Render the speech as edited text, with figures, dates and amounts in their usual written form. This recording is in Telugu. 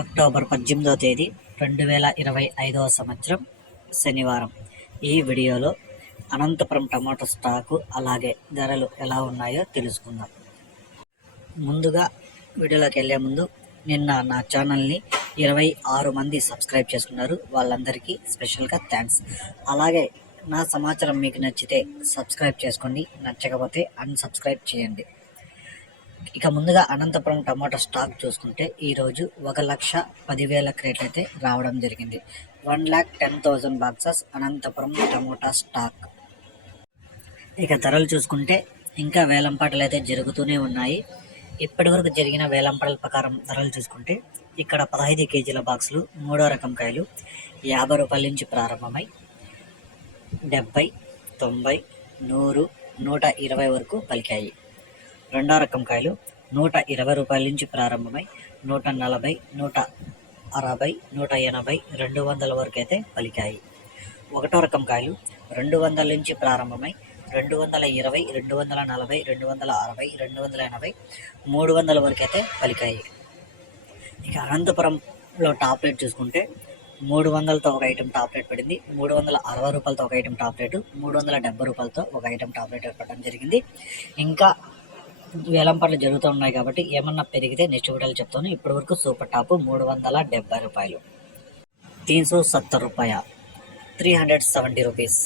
అక్టోబర్ 18వ తేదీ 2025వ సంవత్సరం శనివారం. ఈ వీడియోలో అనంతపురం టమాటో స్టాకు అలాగే ధరలు ఎలా ఉన్నాయో తెలుసుకుందాం. ముందుగా వీడియోలోకి వెళ్ళే ముందు నిన్న నా ఛానల్ని 26 మంది సబ్స్క్రైబ్ చేసుకున్నారు. వాళ్ళందరికీ స్పెషల్గా థ్యాంక్స్. అలాగే నా సమాచారం మీకు నచ్చితే సబ్స్క్రైబ్ చేసుకోండి, నచ్చకపోతే అన్సబ్స్క్రైబ్ చేయండి. ఇక ముందుగా అనంతపురం టమాటా స్టాక్ చూసుకుంటే ఈరోజు 1,10,000 క్రేట్లు అయితే రావడం జరిగింది. 1,10,000 బాక్సెస్ అనంతపురం టమోటా స్టాక్. ఇక ధరలు చూసుకుంటే ఇంకా వేలంపాటలు అయితే జరుగుతూనే ఉన్నాయి. ఇప్పటి వరకు జరిగిన వేలంపాటల ప్రకారం ధరలు చూసుకుంటే ఇక్కడ 15 కేజీల బాక్సులు 3వ రకం కాయలు 50 రూపాయల నుంచి ప్రారంభమై 70, 90, 100, 120 వరకు పలికాయి. 2వ రకం కాయలు 120 రూపాయల నుంచి ప్రారంభమై 140, 160, 180, 200 వరకు అయితే పలికాయి. 1వ రకం కాయలు 200 నుంచి ప్రారంభమై 220, 240, 260, 280, 300 వరకు అయితే పలికాయి. ఇక అనంతపురంలో టాప్ రేట్ చూసుకుంటే 300తో ఒక ఐటెం టాప్ రేట్ పడింది, 360 రూపాయలతో ఒక ఐటెం టాప్ రేటు, 370 రూపాయలతో ఒక ఐటెం టాప్ రేట్ పడడం జరిగింది. ఇంకా వేలంపాట్లు జరుగుతూ ఉన్నాయి కాబట్టి ఏమన్నా పెరిగితే నెక్స్ట్ వీడియోలు చెప్తాను. ఇప్పటి వరకు సూపర్ టాప్ 370 రూపాయలు, 370 రూపాయ, 370 రూపీస్.